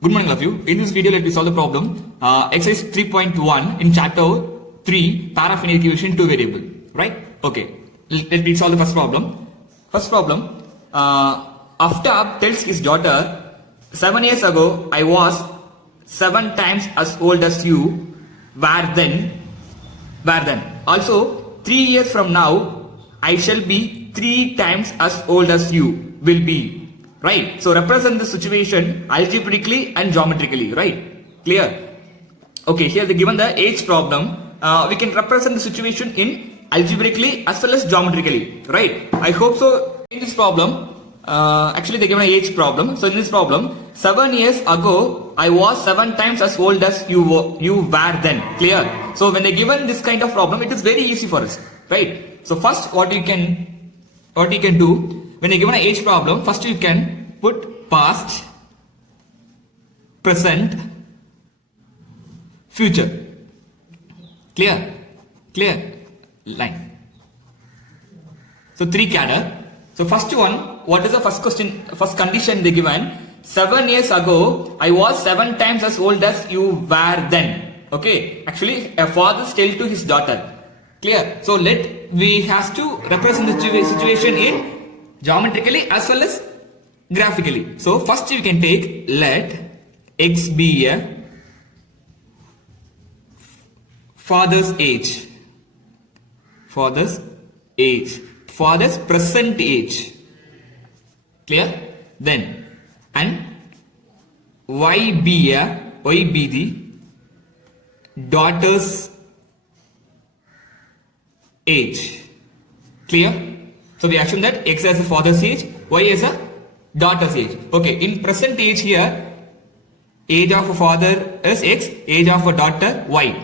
Good morning, all of you. In this video, let me solve the problem. Exercise 3.1 in chapter 3, paraffin equation, two variable. Right? Okay. Let me solve the first problem. First problem. Aftab tells his daughter, 7 years ago, I was 7 times as old as you. Where then? Also, 3 years from now, I shall be 3 times as old as you will be. Right? So represent the situation algebraically and geometrically. Right? Clear? Okay, here they given the age problem. We can represent the situation in algebraically as well as geometrically. Right? I hope so. In this problem, actually they given an age problem. So in this problem, 7 years ago, I was 7 times as old as you were then. Clear? So when they given this kind of problem, it is very easy for us. Right? So first what you can do, when they given an age problem, first you can put past, present, future. Clear? Line. So 3 cadre. So first one, what is the first condition they given? 7 years ago, I was 7 times as old as you were then. Okay, actually a father tell to his daughter. Clear? So we have to represent the situation in geometrically as well as graphically. So first you can take let x be a father's age, father's present age. Clear? Then and y be the daughter's age. Clear? So we assume that x as a father's age, y as a daughter's age. Okay, in present age here, age of a father is x, age of a daughter y.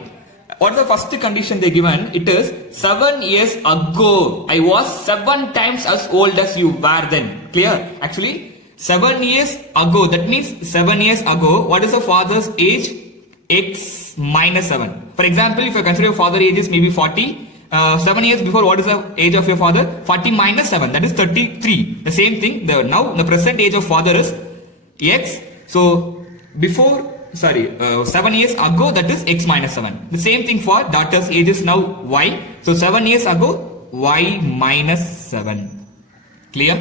What is the first condition they given? It is 7 years ago, I was 7 times as old as you were then. Clear? Actually, 7 years ago, that means 7 years ago, what is the father's age? X minus 7. For example, if you consider your father's age is maybe 40, 7 years before, what is the age of your father? 40 minus 7, that is 33. The same thing, now the present age of father is x. So before, 7 years ago, that is x minus 7. The same thing for daughter's age is now y. So 7 years ago, y minus 7. Clear?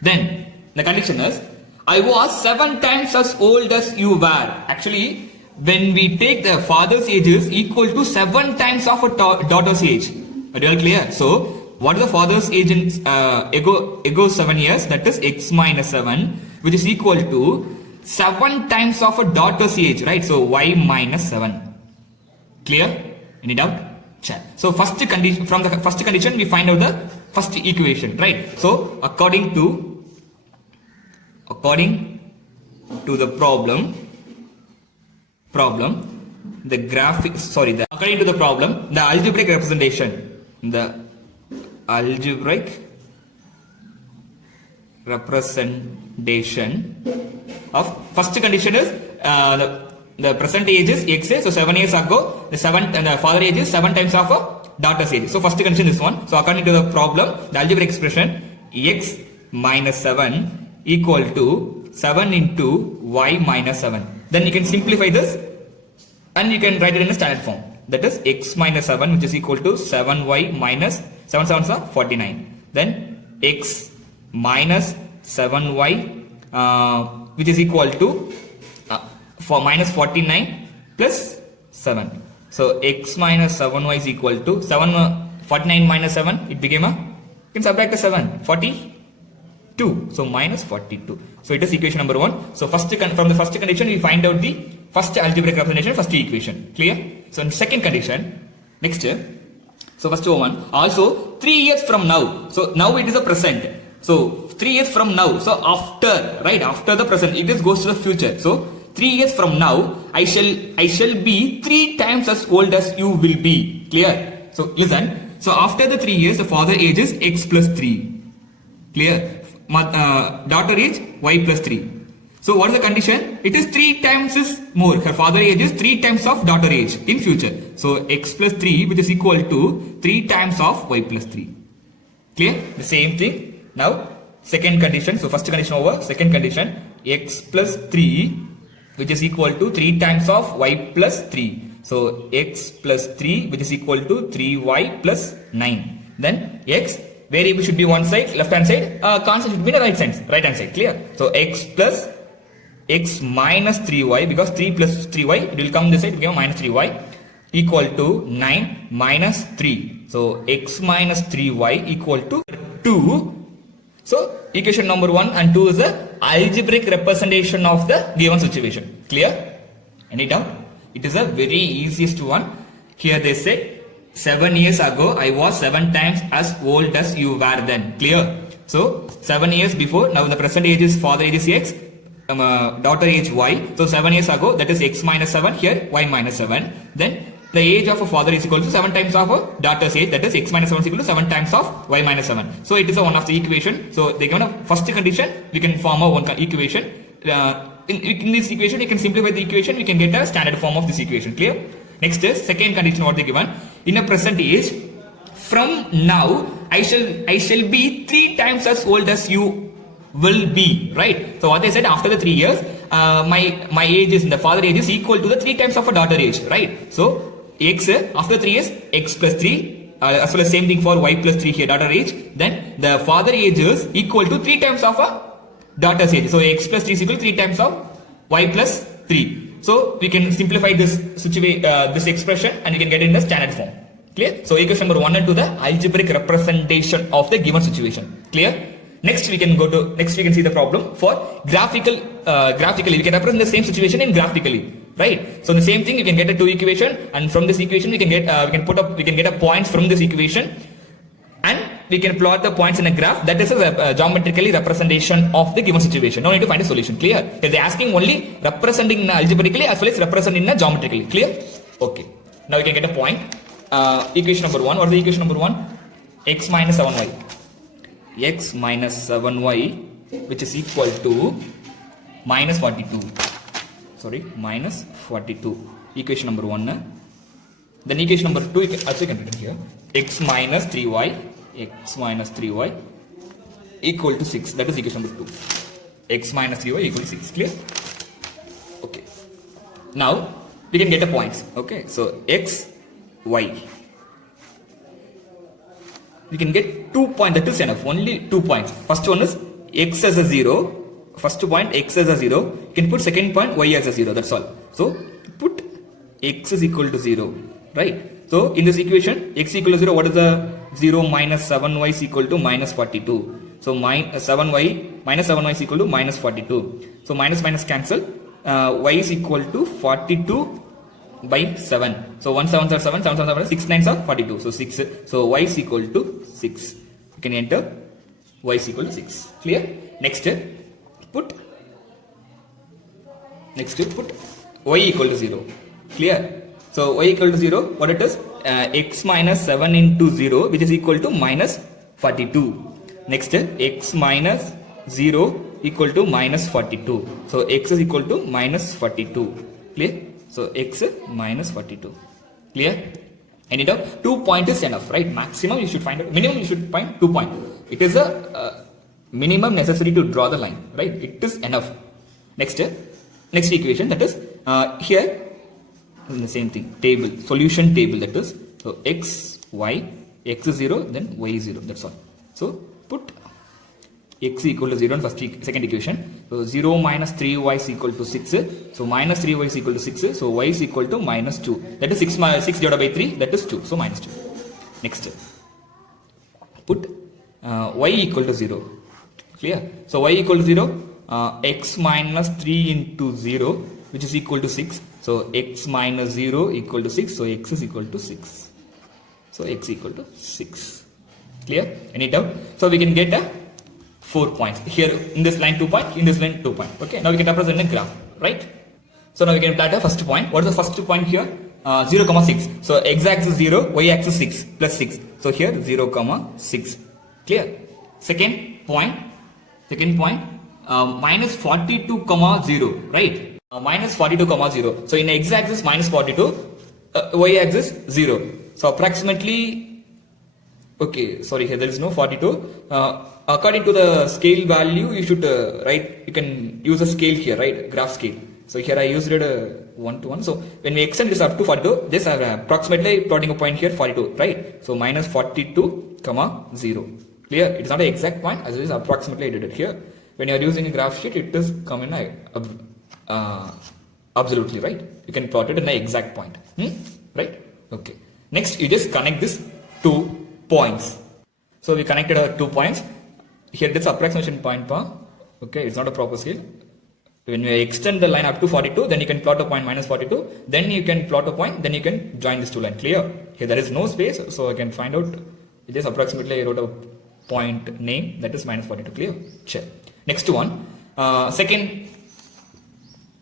Then the condition is, I was 7 times as old as you were. Actually, when we take the father's age is equal to 7 times of a daughter's age. Are you all clear? So, what is the father's age in ago 7 years? That is x minus 7, which is equal to 7 times of a daughter's age, right? So, y minus 7. Clear? Any doubt? Check. So, from the first condition, we find out the first equation, right? So, according to the problem, the algebraic representation of first condition is the present age is x, so 7 years ago, the father age is 7 times of a daughter's age. So first condition is 1. So according to the problem, the algebraic expression x minus 7 equal to 7 into y minus 7. Then you can simplify this and you can write it in a standard form. That is x minus 7, which is equal to 7y minus 7 7s are 49. Then x minus 7y, which is equal to for minus 49 plus 7. So x minus 7y is equal to 49 minus 7. It became you can subtract the 7, 42. So minus 42. So it is equation number 1. So from the first condition, we find out the first algebraic representation, first equation. Clear? So in second condition, next. So first one, also 3 years from now. So now it is a present. So 3 years from now. So after, right? After the present, it just goes to the future. So 3 years from now, I shall be 3 times as old as you will be. Clear? So listen. So after the 3 years, the father age is x plus 3. Clear? Daughter age y plus 3. So what is the condition? It is 3 times is more. Her father age is 3 times of daughter age in future. So x plus 3, which is equal to 3 times of y plus 3. Clear? The same thing. Now second condition. So first condition over. Second condition, x plus 3 which is equal to 3 times of y plus 3. So x plus 3 which is equal to 3y plus 9. Then x variable should be one side, left hand side, constant should be the right hand side, clear? So x plus x minus 3y, because 3 plus 3y, it will come this side, it will give minus 3y, equal to 9 minus 3. So x minus 3y equal to 2. So equation number 1 and 2 is the algebraic representation of the given situation. Clear? Any doubt? It is a very easiest one. Here they say 7 years ago I was 7 times as old as you were then. Clear? So 7 years before, now the present age is father age is x, daughter age y. So 7 years ago, that is x minus 7, here y minus 7. Then the age of a father is equal to 7 times of a daughter's age, that is x minus 7 is equal to 7 times of y minus 7. So it is a one of the equation. So they given a first condition, we can form a one equation. In this equation, you can simplify the equation, we can get a standard form of this equation. Clear? Next is second condition what they given. In a present age, from now I shall be 3 times as old as you will be, right? So what they said, after the 3 years, my age is, the father age is equal to the 3 times of a daughter age, right? So x after 3 years, x plus 3, as well as same thing for y plus 3 here, daughter age. Then the father age is equal to 3 times of a daughter's age. So x plus 3 is equal to 3 times of y plus 3. So we can simplify this this expression and we can get it in the standard form. Clear? So equation number 1 and 2, the algebraic representation of the given situation. Clear? Next we can see the problem for graphically we can represent the same situation in graphically, right? So the same thing, you can get a 2 equation, and from this equation we can get a points from this equation, and we can plot the points in a graph. That is a geometrically representation of the given situation. Now we need to find a solution. Clear? They're asking only representing algebraically as well as representing geometrically. Clear? Okay. Now we can get a point. Equation number 1. What is the equation number 1? X minus 7y. X minus 7y, which is equal to minus 42. Sorry, minus 42. Equation number 1. Then equation number 2, also you can write here. X minus 3y. X minus 3y equal to 6. That is equation number 2. X minus 3y equal to 6. Clear? Okay. Now we can get a points. Okay. So x, y. We can get 2 points. That is enough. Only 2 points. First one is x as a 0. First point x as a 0. You can put second point y as a 0. That's all. So put x is equal to 0. Right. So in this equation, x equal to 0. What is the 0 minus 7y is equal to minus 42. So minus 7y is equal to minus 42. So minus cancel. Y is equal to 42 by 7. So 1 7 are 7, 7 7 6 9s are 42. So 6. So y is equal to 6. You can enter y is equal to 6. Clear? Next put y equal to 0. Clear? So y equal to 0. What it is? X minus 7 into 0, which is equal to minus 42. Next x minus 0 equal to minus 42. So x is equal to minus 42. Clear? So x minus 42. Clear? Any doubt? 2 points is enough, right? Maximum you should find out. Minimum you should find 2 points. It is a minimum necessary to draw the line, right? It is enough. Next equation, that is here in the same thing. Table, solution table, that is. So x, y, x is 0, then y is 0. That's all. So put x equal to 0 in second equation. So 0 minus 3y is equal to 6. So minus 3y is equal to 6. So y is equal to minus 2. That is 6 divided by 3. That is 2. So minus 2. Next. Put y equal to 0. Clear? So y equal to 0. X minus 3 into 0, which is equal to 6. So x minus 0 equal to 6. So x is equal to 6. So x equal to 6. Clear? Any doubt? So we can get a 4 points. Here in this line 2 points, in this line 2 points. Okay. Now we can represent a graph, right? So now we can plot a first point. What is the first point here? 0, 6. So x axis 0, y axis 6 plus 6. So here 0, 6. Clear? Second point, minus 42, 0, right? Minus 42, 0. So in x axis minus 42, y axis 0. So approximately, okay, sorry, here there is no 42. According to the scale value, you should you can use a scale here, right? Graph scale. So here I used it 1 to 1. So when we extend this up to 42, this I am approximately plotting a point here 42, right? So minus 42 comma 0. Clear? It is not an exact point, as it is approximately I did it here. When you are using a graph sheet, it is coming absolutely, right? You can plot it in an exact point, right? Okay. Next, you just connect these 2 points. So we connected 2 points. Here this approximation point, okay, it's not a proper scale. When you extend the line up to 42, then you can plot a point minus 42, then you can plot a point, then you can join these 2 lines. Clear? Here there is no space, so I can find out, it is approximately I wrote a point name, that is minus 42. Clear? Sure. Next one, second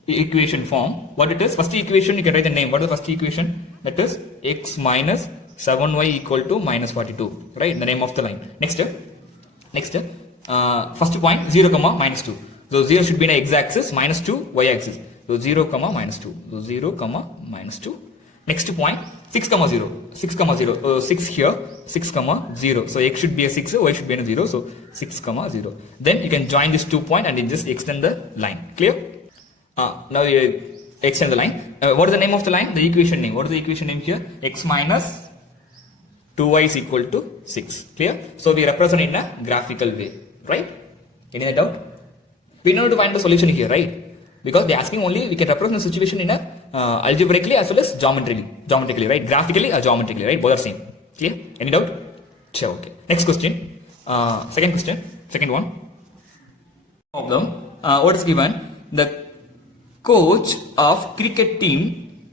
equation form. What it is? First equation, you can write the name. What is the first equation? That is x minus 7y equal to minus 42. Right? The name of the line. Next, first point 0 comma minus 2. So 0 should be in x-axis, minus 2 y-axis. So 0 comma minus 2. So 0 comma minus 2. Next point 6 comma 0. 6 comma 0. 6 here, 6 comma 0. So x should be a 6, y should be a 0. So 6 comma 0. Then you can join this 2 point and then just extend the line. Clear? Now you extend the line. What is the name of the line? The equation name. What is the equation name here? X minus 2y is equal to 6. Clear? So we represent in a graphical way. Right? Any doubt? We know to find the solution here, right? Because they are asking only we can represent the situation in a algebraically as well as geometrically, right? Graphically or geometrically, right? Both are same. Clear? Any doubt? Sure, okay. Next question. Second one. Problem. What is given? The coach of cricket team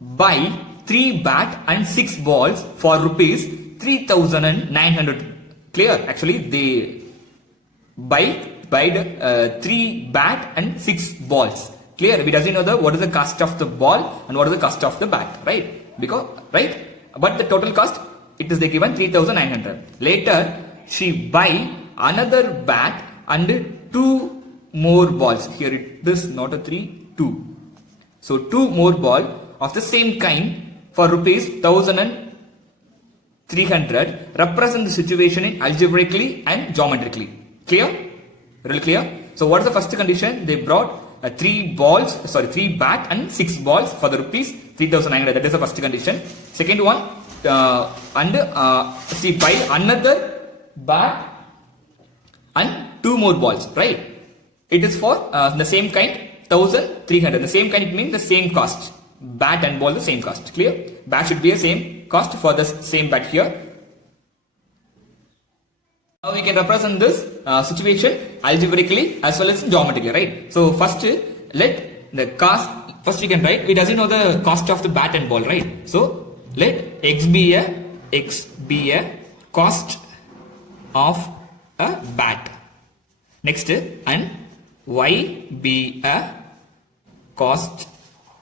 buy 3 bat and 6 balls for rupees 3,900. Clear? Actually, they buy 3 bat and 6 balls. Clear? We doesn't know what is the cost of the ball and what is the cost of the bat, right? Because, right? But the total cost, it is they given 3,900. Later, she buy another bat and 2 more balls. Here it is not a 3, 2. So 2 more ball of the same kind for rupees 1,300. Represent the situation in algebraically and geometrically. Clear? Really clear? So what is the first condition? They brought 3 bat and 6 balls for the rupees 3,900. That is the first condition. Second one, she buy another bat and 2 more balls, right? It is for the same kind, 1,300. The same kind, it means the same cost. Bat and ball the same cost. Clear? Bat should be the same cost for the same bat here. Now we can represent this situation algebraically as well as geometrically, right? So first, let the cost. First we can write. We doesn't know the cost of the bat and ball, right? So let x be a cost of a bat. Next, and y be a cost,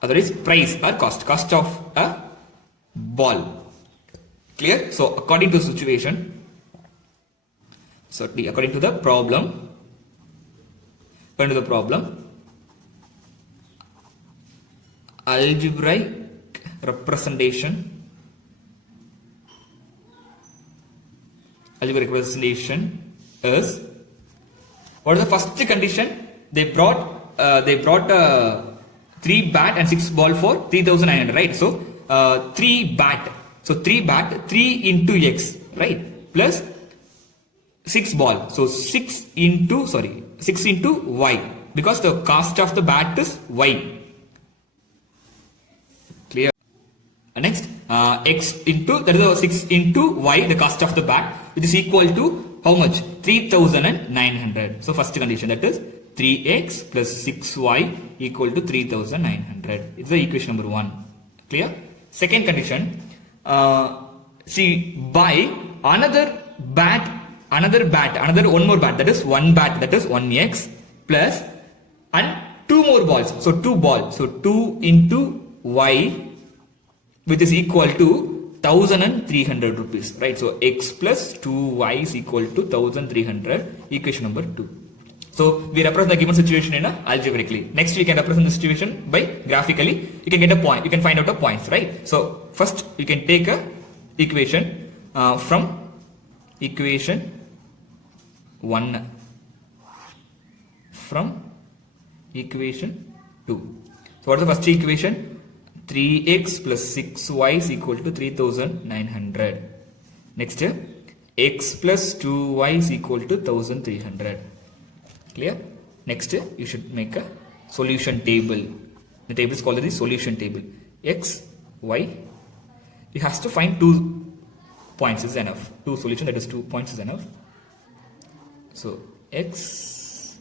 otherwise price or cost of a ball. Clear? So according to the situation. So according to the problem, algebraic representation is, what is the first condition? They brought 3 bat and 6 ball for 3,900, right? So 3 bat, 3 into x, right? Plus 6 ball, so 6 into y, because the cost of the bat is y. Clear? Next, x into, that is 6 into y, the cost of the bat, which is equal to how much? 3,900. So first condition, that is 3x plus 6y equal to 3,900. It's the equation number 1. Clear? Second condition, she buy another one more bat, that is 1 bat, that is 1x plus and 2 more balls, so 2 balls, so 2 into y, which is equal to 1,300 rupees, right? So x plus 2y is equal to 1,300, equation number 2. So we represent the given situation in a algebraically. Next we can represent the situation by graphically. You can get a point, you can find out the points, right? So first you can take a equation from equation 1 from equation 2. So what is the first equation? 3x plus 6y is equal to 3900. Next, x plus 2y is equal to 1300. Clear? Next, you should make a solution table. The table is called the solution table. X, y. You have to find 2 points is enough. 2 solution, that is 2 points is enough. So x,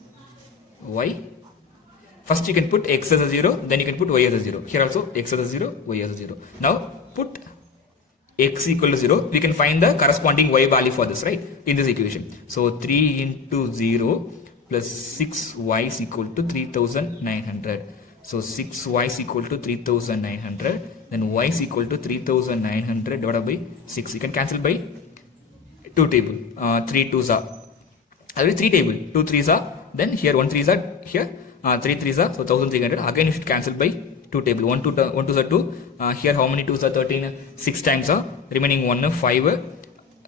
y. First you can put x as a 0, then you can put y as a 0. Here also x as a 0, y as a 0. Now put x equal to 0. We can find the corresponding y value for this, right? In this equation. So 3 into 0 plus 6y is equal to 3900. So 6y is equal to 3900. Then y is equal to 3900 divided by 6. You can cancel by 2 table. 3 2s are. There is 3 table. 2 3s are. Then here 1 3s are. Here 3 3s are. So 1300. Again you should cancel by 2 table. 1 2s are 2. Here how many 2s are 13? 6 times are. Remaining 1 5.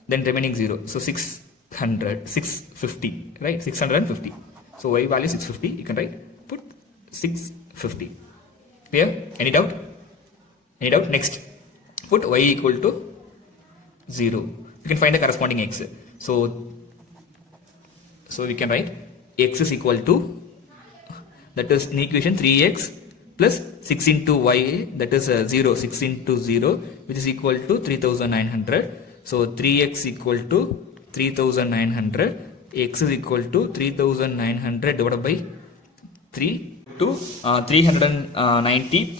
Then remaining 0. So 600. 650. Right? 650. So y value 650. You can write. Put 650. Clear? Any doubt? Any doubt? Next. Put y equal to 0. You can find the corresponding x. So we can write x is equal to, that is in equation 3x plus 6 into y, that is 0, 6 into 0, which is equal to 3900. So 3x equal to 3900, x is equal to 3900 divided by 3 to 390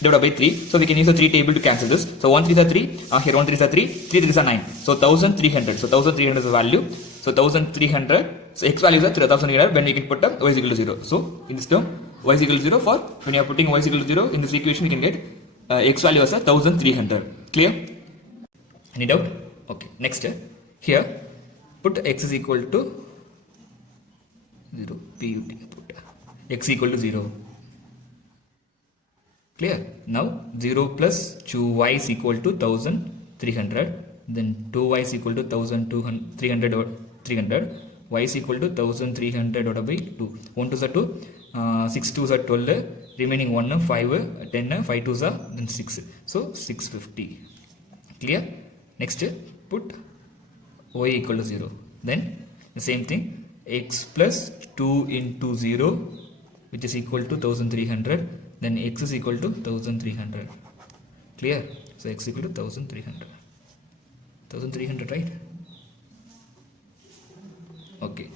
divided by 3. So we can use the 3 table to cancel this. So 1 3s are 3, here 1 3s are 3, 3 3s are 9. So 1300. So 1300 is the value. So 1300. So x values are 1300 when we can put up y is equal to 0. So in this term y is equal to 0 for when you are putting y is equal to 0 in this equation we can get x value as 1300. Clear? Any doubt? Okay. Next here put x is equal to 0. Put x equal to 0. Clear? Now 0 plus 2y is equal to 1300. Then 2y is equal to 300 y is equal to 1300 divided by 2. 1 2s are 2, 6 2s are 12, remaining 1 5, 10, 5 2s are then 6. So 650. Clear? Next put y equal to 0. Then the same thing, x plus 2 into 0, which is equal to 1300. Then x is equal to 1300. Clear? So x equal to 1300. 1300, right? Okay.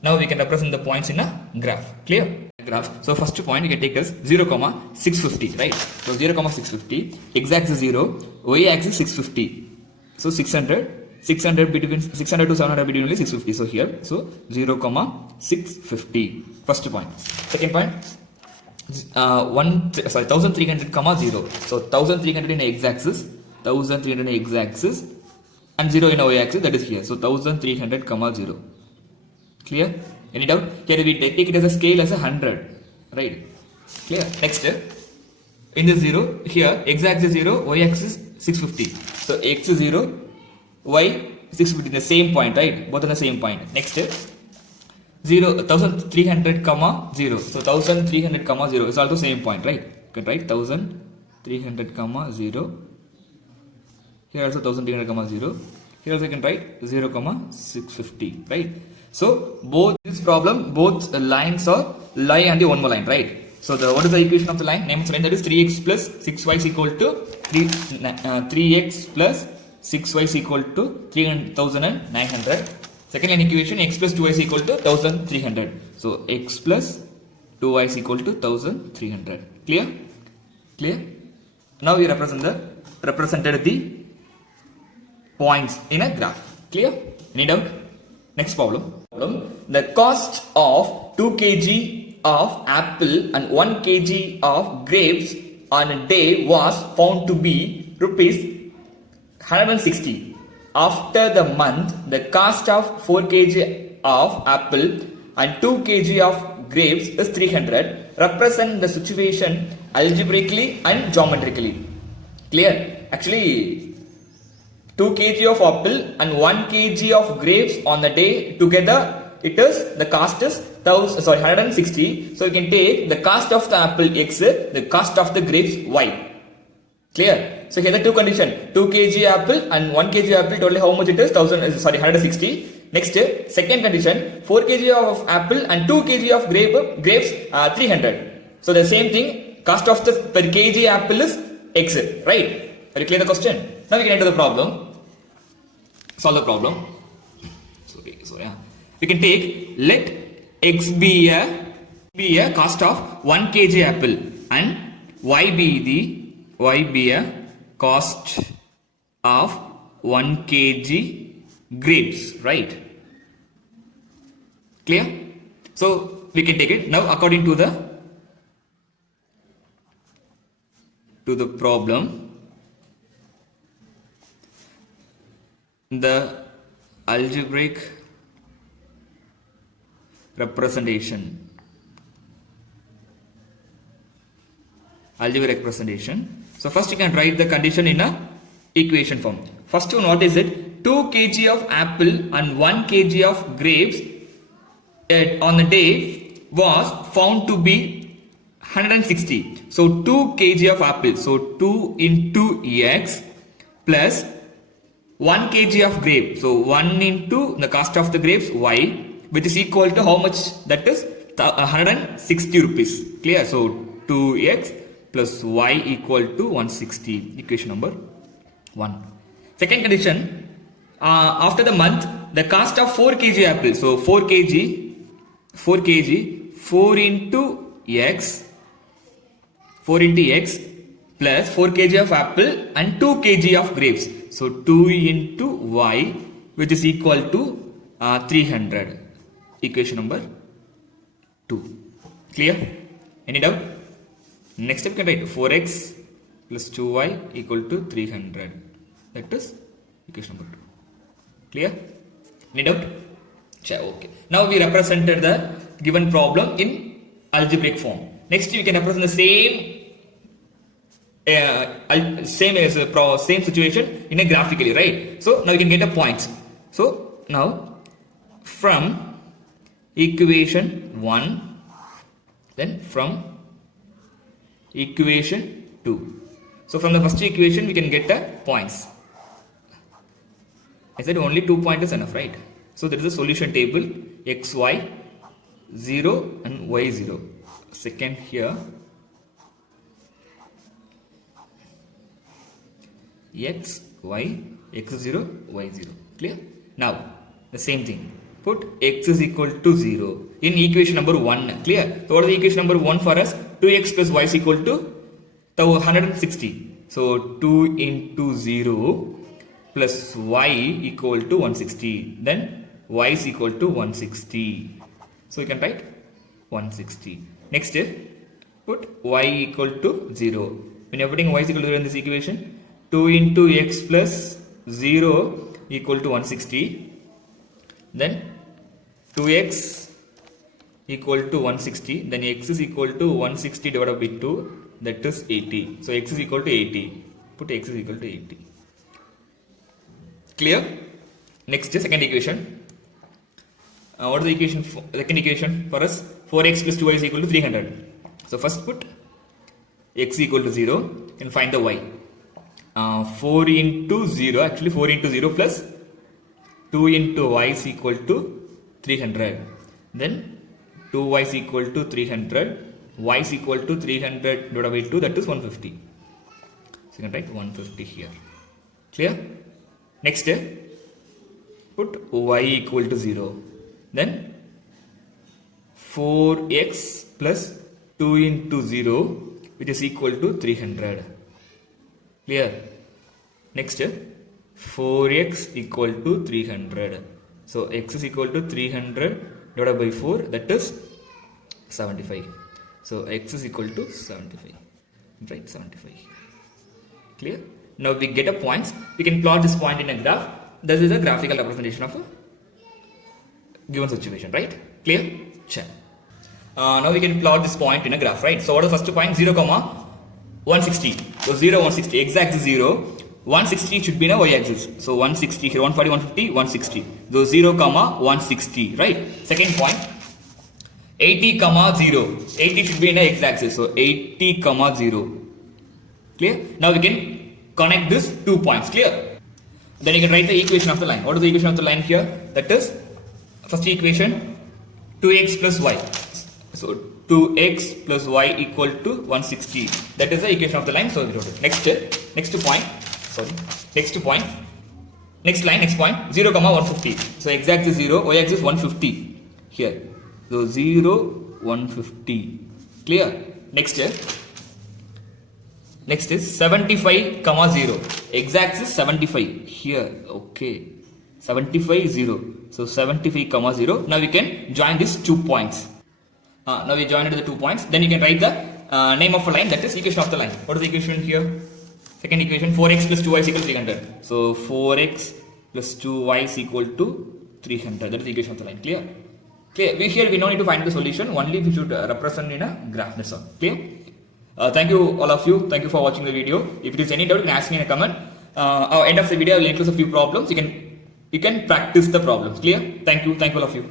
Now we can represent the points in a graph. Clear? Graph. So first point you can take as 0, 650, right? So 0, 650. X axis 0, y axis 650. So 600 between 600 to 700 between only 650. So here, so 0, 650. First point. Second point. 1300, 0. So 1300 in x axis, 1300 in x axis, and 0 in y axis, that is here. So 1300, 0. Clear? Any doubt? Here we take it as a scale as 100. Right? Clear? Next, in the 0, here x axis 0, y axis 650. So x is 0, y 650, the same point, right? Both on the same point. Next, 1300, 0. So 1300, 0 is also same point, right? You can write 1300, 0. Here also 1300, 0. Here also you can write 0, 650, right? So both this problem, both lines are lie on the one more line, right? So what is the equation of the line? Name of the line, that is 3x plus 6y is equal to 3x plus 6y is equal to 3900. Second line equation, x plus 2y is equal to 1300. So x plus 2y is equal to 1300. Clear? Clear? Now we represented the points in a graph. Clear? Any doubt? Next problem. The cost of 2 kg of apple and 1 kg of grapes on a day was found to be rupees 160. After the month, the cost of 4 kg of apple and 2 kg of grapes is 300. Represent the situation algebraically and geometrically. Clear? Actually, 2 kg of apple and 1 kg of grapes on the day together, it is the cost is 160. So you can take the cost of the apple X, the cost of the grapes Y. Clear? So here the two condition, 2 kg apple and 1 kg apple, totally how much it is? 160. Next, second condition, 4 kg of apple and 2 kg of grapes, 300. So the same thing, cost of the per kg apple is X, right? Are you clear the question? Now we can enter the problem. Solve the problem. We can take, let X be a cost of 1 kg apple and Y be a cost of 1 kg grapes, right? Clear? So we can take it now according to the problem. The algebraic representation. So first you can write the condition in a equation form. First one, what is it? 2 kg of apple and 1 kg of grapes on the day was found to be 160. So 2 kg of apple. So 2 into x plus 1 kg of grape. So 1 into the cost of the grapes y, which is equal to how much? That is 160 rupees. Clear? So 2x plus y equal to 160. Equation number 1. Second condition, after the month, the cost of 4 kg apple. So 4 kg, 4 into x plus 4 kg of apple and 2 kg of grapes. So 2 into y, which is equal to 300. Equation number 2. Clear? Any doubt? Next step, you can write 4x plus 2y equal to 300. That is equation number 2. Clear? Any doubt? Okay. Now we represented the given problem in algebraic form. Next we can represent the same situation in a graphically, right? So now you can get the points. So now from equation 1, then from equation 2. So from the first equation we can get the points. I said only 2 points is enough, right? So there is a solution table, x, y, 0 and y 0. Second here, x, y, x 0, y 0. Clear? Now the same thing. Put x is equal to 0 in equation number 1. Clear? So what is the equation number 1 for us? 2x plus y is equal to 160. So 2 into 0 plus y equal to 160. Then y is equal to 160. So you can write 160. Next, put y equal to 0. When you are putting y is equal to 0 in this equation, 2 into x plus 0 equal to 160. Then 2x equal to 160. Then x is equal to 160 divided by 2. That is 80. So x is equal to 80. Put x is equal to 80. Clear? Next, second equation. What is the equation? Second equation for us, 4x plus 2y is equal to 300. So first put x equal to 0 and find the y. 4 into 0, actually 4 into 0 plus 2 into y is equal to 300. Then 2y is equal to 300. Y is equal to 300 divided by 2, that is 150. So you can write 150 here. Clear? Next, put y equal to 0. Then 4x plus 2 into 0, which is equal to 300. Clear? Next, 4x equal to 300. So x is equal to 300 divided by 4, that is 75. So x is equal to 75. Right? 75 here. Clear? Now we get a points. We can plot this point in a graph. This is a graphical representation of a given situation, right? Clear? Sure. Now we can plot this point in a graph, right? So what is the first point? 0, 160. So 0, 160. X-axis 0. 160 should be in a y-axis. So 160 here. 140, 150, 160. So 0, 160. Right? Second point. 80 comma 0. 80 should be in the x-axis. So 80 comma 0. Clear? Now we can connect this 2 points. Clear? Then you can write the equation of the line. What is the equation of the line here? That is, first equation, 2x plus y. So 2x plus y equal to 160. That is the equation of the line. So we wrote it. Next point. Next line, next point, 0 comma 150. So x-axis 0, y-axis 150 here. So 0, 150. Clear? Next is 75 comma 0. X-axis 75 here. Okay. 75, 0. So 75 comma 0. Now we can join these 2 points. Now we joined the 2 points. Then you can write the name of a line, that is equation of the line. What is the equation here? Second equation, 4x plus 2y is equal to 300. So 4x plus 2y is equal to 300. That is the equation of the line. Clear? Clear. Here we don't need to find the solution. Only we should represent in a graph. That's all. Clear? Thank you all of you. Thank you for watching the video. If it is any doubt, you can ask me in a comment. At end of the video, I will include a few problems. You can practice the problems. Clear? Thank you. Thank you all of you.